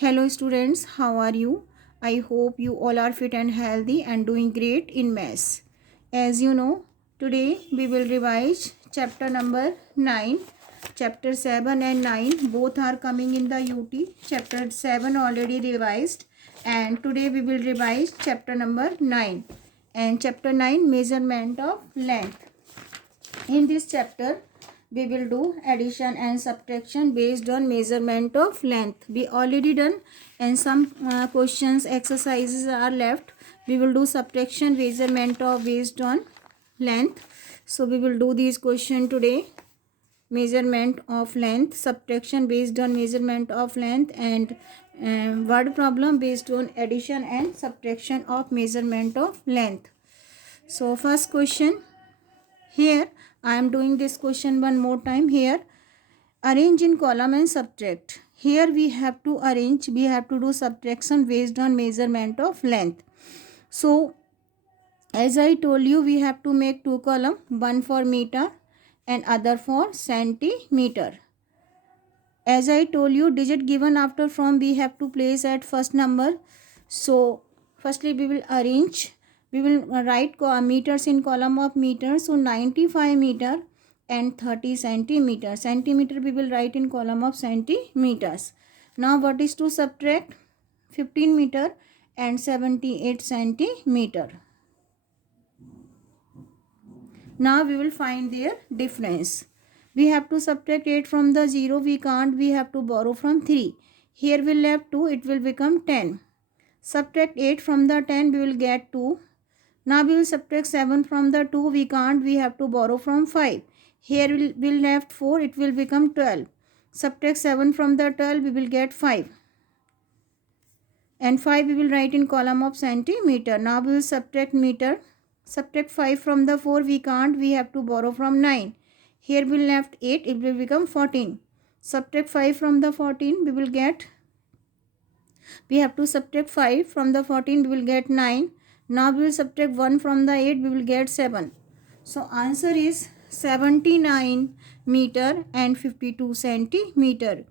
Hello students, how are you? I hope you all are fit and healthy and doing great in maths. As you know, today we will revise chapter number 9. Chapter 7 and 9 both are coming in the UT. Chapter 7 already revised and today we will revise chapter number 9. And chapter 9 measurement of length. In this chapter, we will do addition and subtraction based on measurement of length. We already done and some questions exercises are left. We will do subtraction measurement of based on length. So we will do these question today. Measurement of length, subtraction based on measurement of length, and word problem based on addition and subtraction of measurement of length. So first question. Here I am doing this question one more time. Here arrange in column and subtract. Here we have to arrange, we have to do subtraction based on measurement of length. So as I told you, we have to make two column, one for meter and other for centimeter. As I told you, digit given after from we have to place at first number. So firstly we will arrange, we will write meters in column of meters. So 95 meter and 30 centimeter. Centimeter we will write in column of centimeters. Now what is to subtract? 15 meter and 78 centimeter. Now we will find their difference. We have to subtract 8 from the 0. We can't. We have to borrow from 3. Here we left 2. It will become 10. Subtract 8 from the 10. We will get 2. Now we will subtract 7 from the 2. We can't. We have to borrow from 5. Here we will left 4. It will become 12. Subtract 7 from the 12. We will get 5. And 5 we will write in column of centimeter. Now we will subtract meter. Subtract 5 from the 4. We can't. We have to borrow from 9. Here we left 8. It will become 14. Subtract 5 from the 14. We will get. We have to subtract 5 from the 14. We will get 9. Now we will subtract 1 from the 8. We will get 7. So answer is 79 meter and 52 centimeter.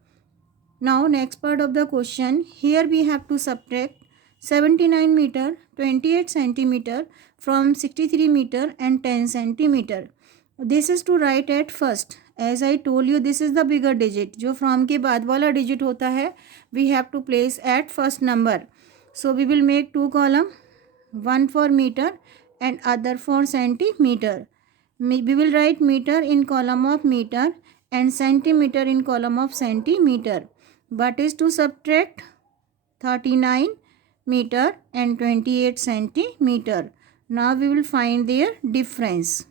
Now next part of the question. Here we have to subtract 79 meter, 28 centimeter from 63 meter and 10 centimeter. This is to write at first. As I told you, this is the bigger digit. जो from के बाद वाला digit होता है, we have to place at first number. So we will make two column, one for meter and other for centimeter. We will write meter in column of meter and centimeter in column of centimeter. But is to subtract 39 meter and 28 centimeter. Now we will find their difference.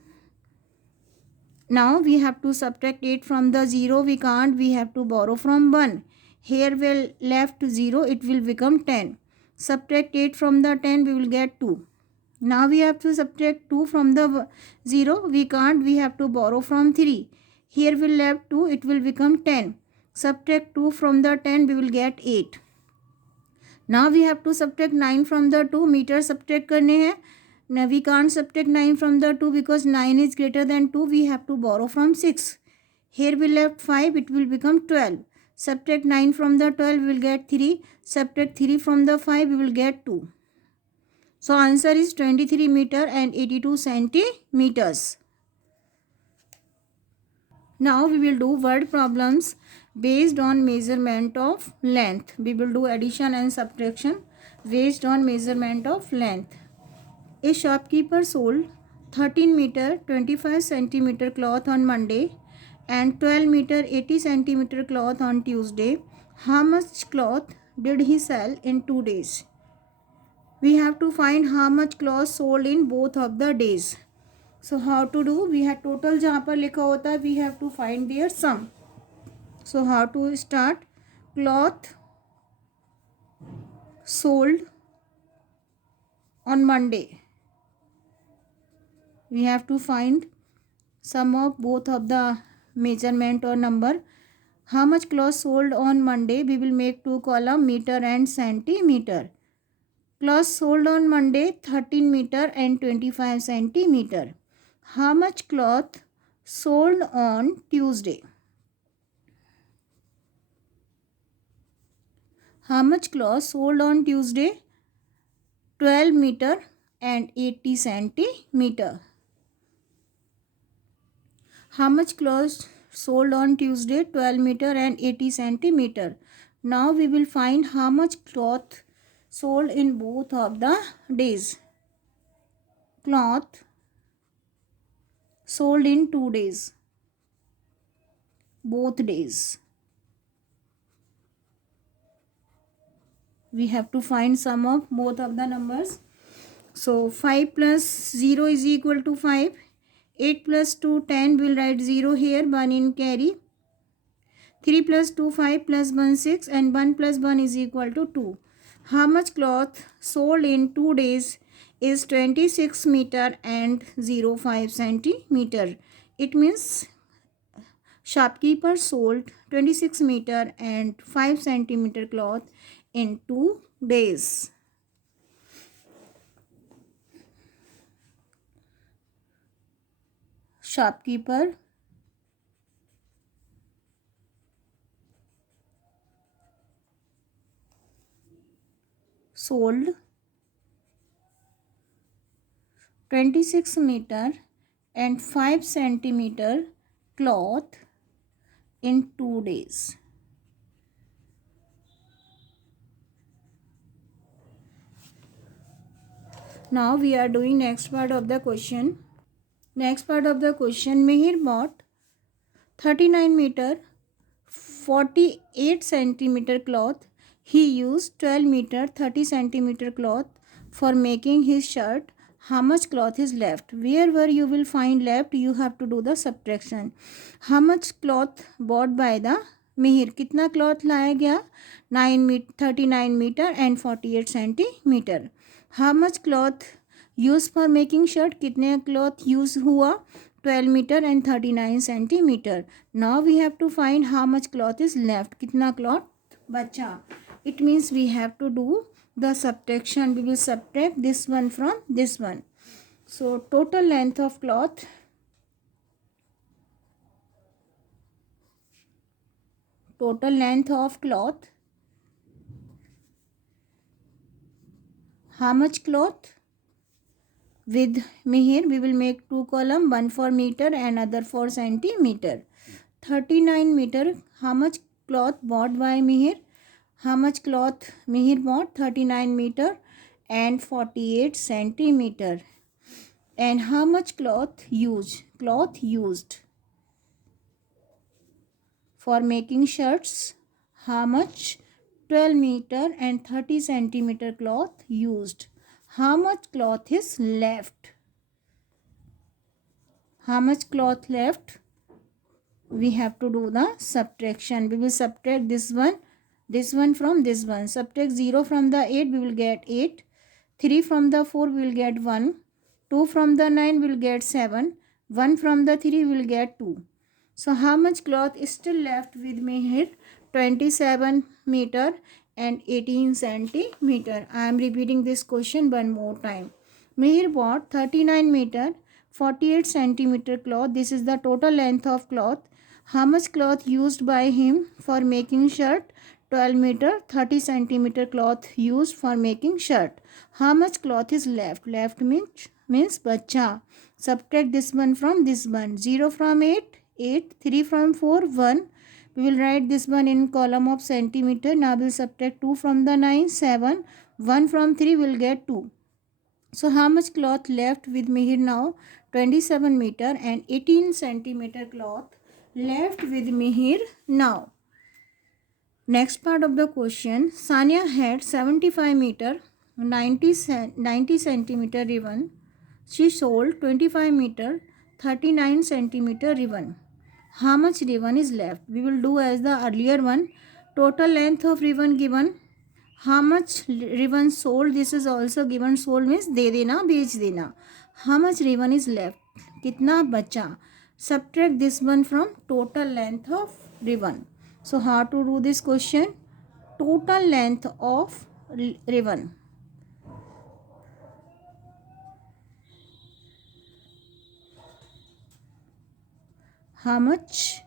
Now we have to subtract 8 from the 0. We can't. We have to borrow from 1. Here we left 0. It will become 10. Subtract 8 from the 10. We will get 2. Now we have to subtract 2 from the 0. We can't. We have to borrow from 3. Here we left 2. It will become 10. Subtract 2 from the 10. We will get 8. Now we have to subtract 9 from the 2. Meter subtract करने हैं. Now we can't subtract 9 from the 2 because 9 is greater than 2. We have to borrow from 6. Here we left 5. It will become 12. Subtract 9 from the 12. We will get 3. Subtract 3 from the 5. We will get 2. So answer is 23 meter and 82 centimeters. Now we will do word problems based on measurement of length. We will do addition and subtraction based on measurement of length. A shopkeeper sold 13 meter 25 centimeter cloth on Monday and 12 meter 80 centimeter cloth on Tuesday. How much cloth did he sell in 2 days? We have to find how much cloth sold in both of the days. So how to do? We have total जहाँ पर लिखा होता है, we have to find their sum. So how to start? Cloth sold on Monday. We have to find sum of both of the measurement or number. How much cloth sold on Monday? We will make two column, meter and centimeter. Cloth sold on Monday 13 meter and 25 centimeter. How much cloth sold on Tuesday? How much cloth sold on Tuesday? 12 meter and 80 centimeter. How much cloth sold on Tuesday? 12 meter and 80 centimeter. Now we will find how much cloth sold in both of the days. Cloth sold in 2 days. Both days. We have to find sum of both of the numbers. So 5 plus 0 is equal to 5. 8 plus 2 10. We'll write 0 here. 1 in carry. 3 plus 2 5 plus 1 6 and 1 plus 1 is equal to 2. How much cloth sold in 2 days is 26 meter and 0.5 centimeter. It means shopkeeper sold 26 meter and 5 centimeter cloth in 2 days. Shopkeeper sold 26 meter and 5 centimeter cloth in 2 days. Now we are doing next part of the question. Next part of the question, Mihir bought 39 meter 48 centimeter cloth. He used 12 meter 30 centimeter cloth for making his shirt. How much cloth is left? Wherever you will find left, you have to do the subtraction. How much cloth bought by the Mihir? कितना cloth लाया गया? 39 meter and 48 centimeter. How much cloth used for making shirt? कितने cloth use हुआ? 12 meter and 39 centimeter. Now we have to find how much cloth is left. कितना cloth बचा? It means we have to do the subtraction. We will subtract this one from this one. So total length of cloth, how much cloth? With Mihir we will make 2 column, one for meter and other for centimeter. 39 meter. How much cloth bought by Mihir? How much cloth Mihir bought? 39 meter and 48 centimeter. And how much cloth used? Cloth used for making shirts. How much? 12 meter and 30 centimeter cloth used. How much cloth is left? How much cloth left? We have to do the subtraction. We will subtract this one from this one. Subtract 0 from the 8, we will get 8. 3 from the 4, we will get 1. 2 from the 9, we will get 7. 1 from the 3, we will get 2. So how much cloth is still left with me here? 27 meter and 18 centimeter. I am repeating this question one more time. Mihir bought 39 meter 48 centimeter cloth. This is the total length of cloth. How much cloth used by him for making shirt? 12 meter 30 centimeter cloth used for making shirt. How much cloth is left? Left means bacha. Subtract this one from this one. 0 from 8, 8. 3 from 4, 1. We will write this one in column of centimeter. Now we will subtract 2 from the 9, 7. 1 from 3 will get 2. So how much cloth left with Mihir now? 27 meter and 18 centimeter cloth left with Mihir now. Next part of the question. Sanya had 75 meter 90 centimeter ribbon. She sold 25 meter 39 centimeter ribbon. How much ribbon is left? We will do as the earlier one. Total length of ribbon given. How much ribbon sold? This is also given. Sold means दे देना, बेच देना. How much ribbon is left? कितना बचा? Subtract this one from total length of ribbon. So how to do this question? Total length of ribbon. How much?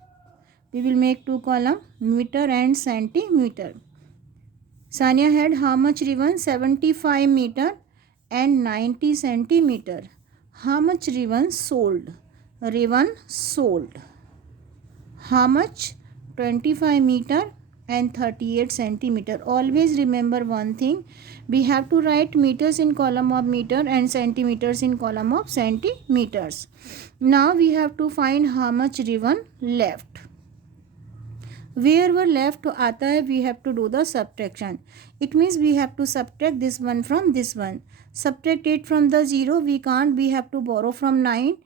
We will make 2 column, meter and centimeter. Sanya had how much ribbon? 75 meter and 90 centimeter. How much ribbon sold? Ribbon sold. How much? 25 meter and 38 centimeter. Always remember one thing. We have to write meters in column of meter and centimeters in column of centimeters. Now we have to find how much ribbon left. Wherever left आता है we have to do the subtraction. It means we have to subtract this one from this one. Subtract 8 from the 0. We can't. We have to borrow from 9.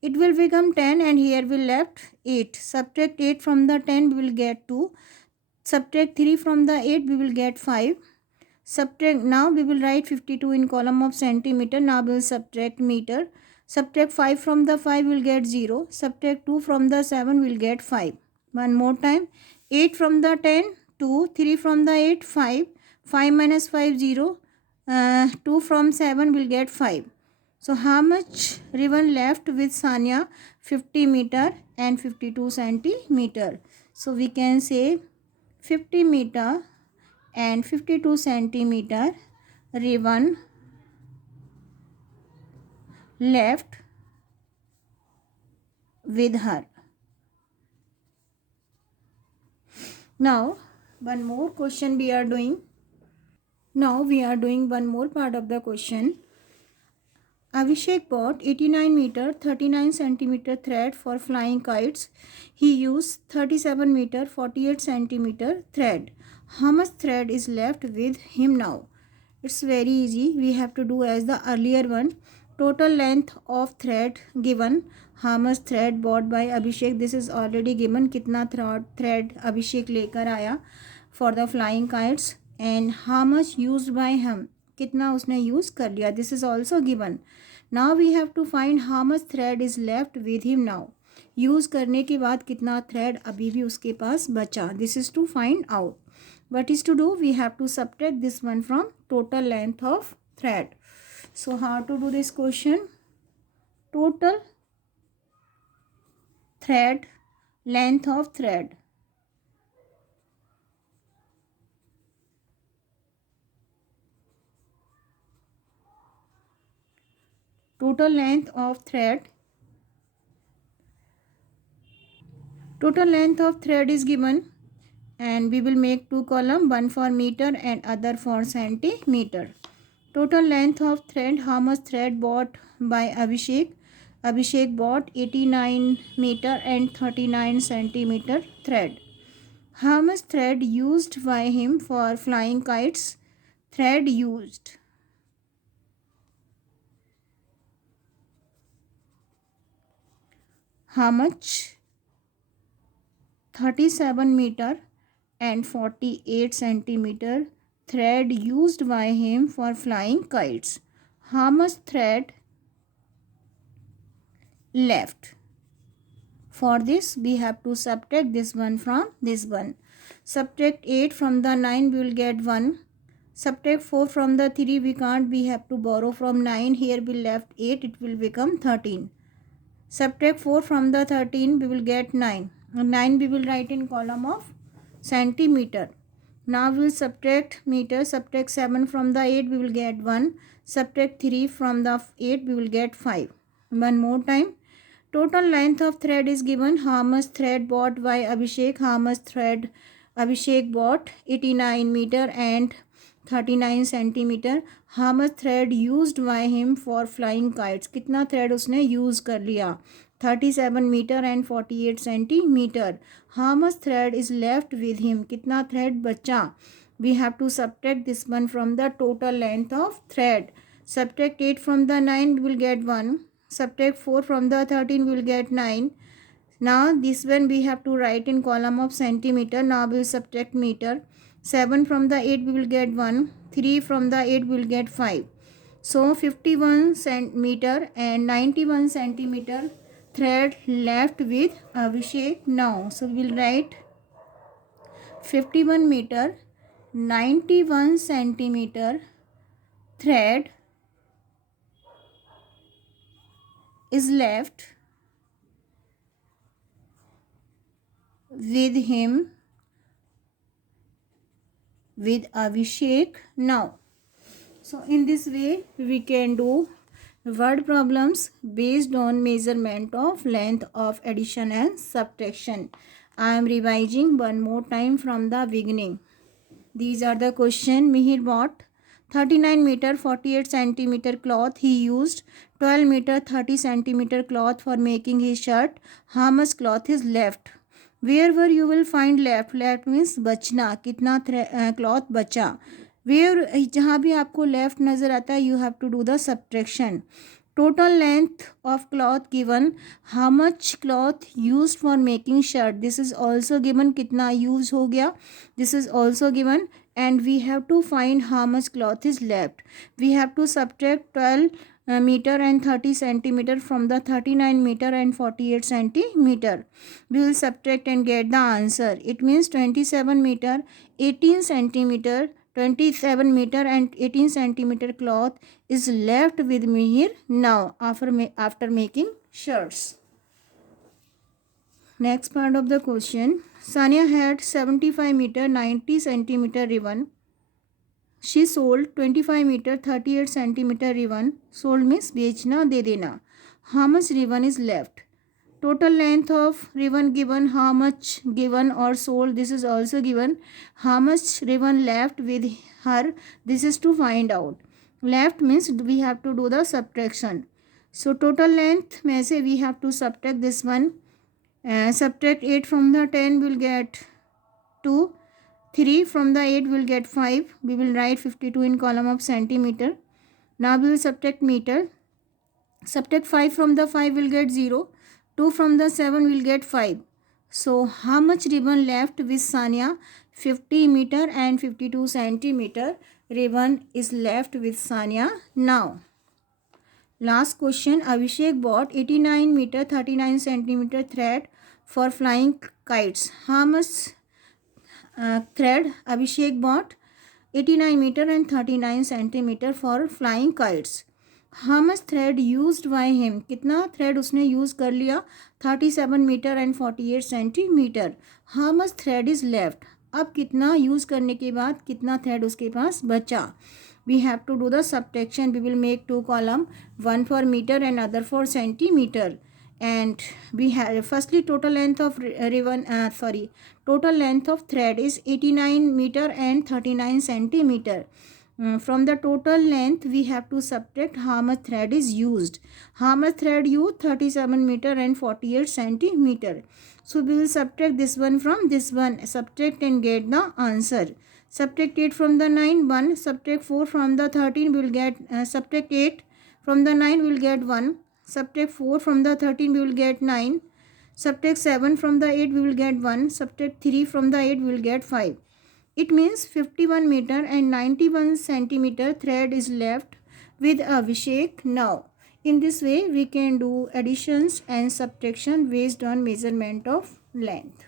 It will become 10 and here we left 8. Subtract 8 from the 10 we will get 2. Subtract 3 from the 8 we will get 5. Subtract, now we will write 52 in column of centimeter. Now we will subtract meter. Subtract 5 from the 5 we will get 0. Subtract 2 from the 7 we will get 5. One more time. 8 from the 10 2. 3 from the 8 5. 5 minus 5 0. 2 from 7 will get 5. So how much ribbon left with Sanya? 50 meter and 52 centimeter. So we can say 50 meter and 52 centimeter ribbon left with her. Now one more question we are doing. Now we are doing one more part of the question. Abhishek bought 89 meter 39 centimeter thread for flying kites. He used 37 meter 48 centimeter thread. How much thread is left with him now? It's very easy. We have to do as the earlier one. Total length of thread given. How much thread bought by Abhishek? This is already given. कितना thread Abhishek लेकर आया for the flying kites. And how much used by him? कितना उसने use कर लिया? This is also given. Now we have to find how much thread is left with him now. Use करने के बाद कितना थ्रेड अभी भी उसके पास बचा. This is to find out. What is to do? We have to subtract this one from total length of thread. So how to do this question? Total thread, length of thread. Total length of thread. Total length of thread is given and we will make two column, one for meter and other for centimeter. Total length of thread, how much thread bought by Abhishek? Abhishek bought 89 meter and 39 centimeter thread. How much thread used by him for flying kites? Thread used. How much? 37 meter and 48 centimeter thread used by him for flying kites. How much thread left? For this we have to subtract this one from this one. Subtract 8 from the 9 we will get 1. Subtract 4 from the 3 we can't, we have to borrow from 9. Here we left 8, it will become 13. Subtract 4 from the 13 we will get 9. 9 we will write in column of centimeter. Now we will subtract meter. Subtract 7 from the 8 we will get 1. Subtract 3 from the 8 we will get 5. One more time. Total length of thread is given. How much thread bought by Abhishek? How much thread Abhishek bought? 89 meter and 39 centimeter. How much thread used by him for flying kites? कितना thread उसने use कर लिया? 37 meter and 48 centimeter. How much thread is left with him? कितना thread बचा? We have to subtract this one from the total length of thread. Subtract 8 from the 9 we will get 1. Subtract 4 from the 13 we will get 9. Now this one we have to write in column of centimeter. Now we will subtract meter. 7 from the 8 we will get 1. 3 from the 8 we will get 5. So 51 centimeter and 91 centimeter thread left with Abhishek now. So we will write 51 meter 91 centimeter thread is left with him with Abhishek now. So in this way we can do word problems based on measurement of length of addition and subtraction. I am revising one more time from the beginning. These are the question. Mihir bought 39 meter 48 centimeter cloth. He used 12 meter 30 centimeter cloth for making his shirt. How much cloth is left? Wherever you will find left, left means बचना, कितना cloth बचा. Where जहाँ भी आपको left नज़र आता है, you have to do the subtraction. Total length of cloth given. How much cloth used for making shirt? This is also given. कितना use हो गया? This is also given. And we have to find how much cloth is left. We have to subtract 12 meter and 30 centimeter from the 39 meter and 48 centimeter. We will subtract and get the answer. It means 27 meter 18 centimeter 27 meter and 18 centimeter cloth is left with Mihir now after making shirts. Next part of the question. Sania had 75 meter 90 centimeter ribbon. She sold 25 meter 38 centimeter ribbon. Sold means बेचना दे देना. How much ribbon is left? Total length of ribbon given. How much given or sold? This is also given. How much ribbon left with her? This is to find out. Left means we have to do the subtraction. So total length में से we have to subtract this one. Subtract 8 from the 10 will get 2. 3 from the 8 will get 5. We will write 52 in column of centimeter. Now we will subtract meter. Subtract 5 from the 5 will get 0. 2 from the 7 will get 5. So how much ribbon left with Sania? 50 meter and 52 centimeter ribbon is left with Sania now. Last question. Abhishek bought 89 meter 39 centimeter thread for flying kites. How much thread Abhishek bought? 89 meter and 39 centimeter for flying kites. How much thread used by him? कितना thread उसने use कर लिया? 37 meter and 48 centimeter. How much thread is left? अब कितना use करने के बाद कितना thread उसके पास बचा? We have to do the subtraction. We will make two column, one for meter and other for centimeter. And we have firstly total length of total length of thread is 89 meter and 39 centimeter. From the total length we have to subtract how much thread is used. How much thread used? 37 meter and 48 centimeter. So we will subtract this one from this one. Subtract and get the answer. Subtract 8 from the 9, 1. Subtract 4 from the 13, we will get, subtract 8 from the 9, we will get 1. Subtract 4 from the 13, we will get 9. Subtract 7 from the 8, we will get 1. Subtract 3 from the 8, we will get 5. It means 51 meter and 91 centimeter thread is left with Abhishek now. In this way, we can do additions and subtraction based on measurement of length.